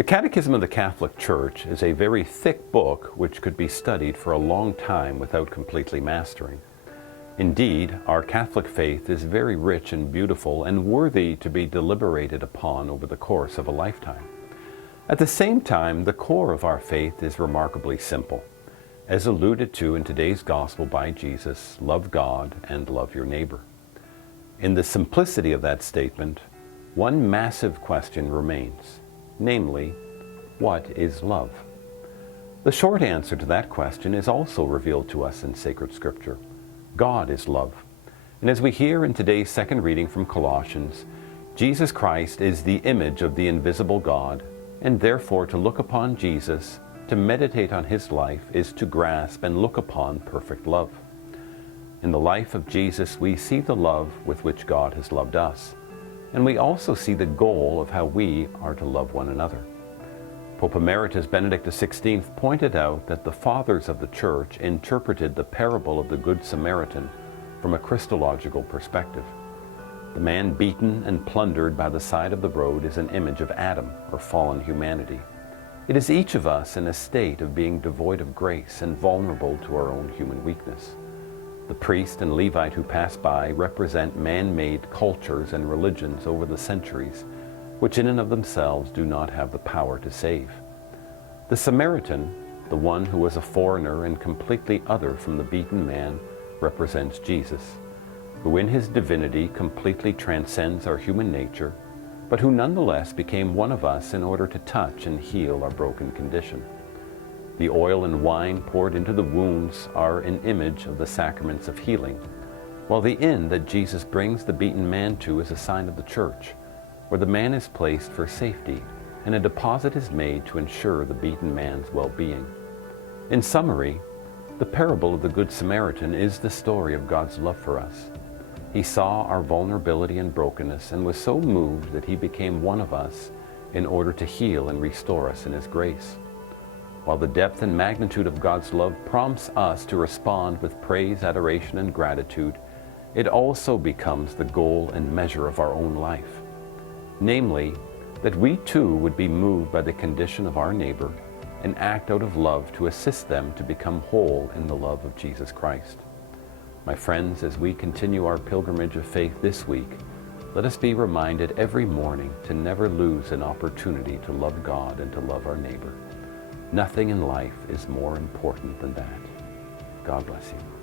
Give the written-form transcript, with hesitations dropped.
The Catechism of the Catholic Church is a very thick book which could be studied for a long time without completely mastering. Indeed, our Catholic faith is very rich and beautiful and worthy to be deliberated upon over the course of a lifetime. At the same time, the core of our faith is remarkably simple. As alluded to in today's Gospel by Jesus, love God and love your neighbor. In the simplicity of that statement, one massive question remains, namely, what is love? The short answer to that question is also revealed to us in sacred Scripture. God is love. And as we hear in today's second reading from Colossians, Jesus Christ is the image of the invisible God, and therefore to look upon Jesus, to meditate on his life, is to grasp and look upon perfect love. In the life of Jesus, we see the love with which God has loved us, and we also see the goal of how we are to love one another. Pope Emeritus Benedict XVI pointed out that the fathers of the Church interpreted the parable of the Good Samaritan from a Christological perspective. The man beaten and plundered by the side of the road is an image of Adam, or fallen humanity. It is each of us in a state of being devoid of grace and vulnerable to our own human weakness. The priest and Levite who pass by represent man-made cultures and religions over the centuries, which in and of themselves do not have the power to save. The Samaritan, the one who was a foreigner and completely other from the beaten man, represents Jesus, who in his divinity completely transcends our human nature, but who nonetheless became one of us in order to touch and heal our broken condition. The oil and wine poured into the wounds are an image of the sacraments of healing, while the inn that Jesus brings the beaten man to is a sign of the Church, where the man is placed for safety and a deposit is made to ensure the beaten man's well-being. In summary, the parable of the Good Samaritan is the story of God's love for us. He saw our vulnerability and brokenness and was so moved that he became one of us in order to heal and restore us in his grace. While the depth and magnitude of God's love prompts us to respond with praise, adoration, and gratitude, it also becomes the goal and measure of our own life. Namely, that we too would be moved by the condition of our neighbor and act out of love to assist them to become whole in the love of Jesus Christ. My friends, as we continue our pilgrimage of faith this week, let us be reminded every morning to never lose an opportunity to love God and to love our neighbor. Nothing in life is more important than that. God bless you.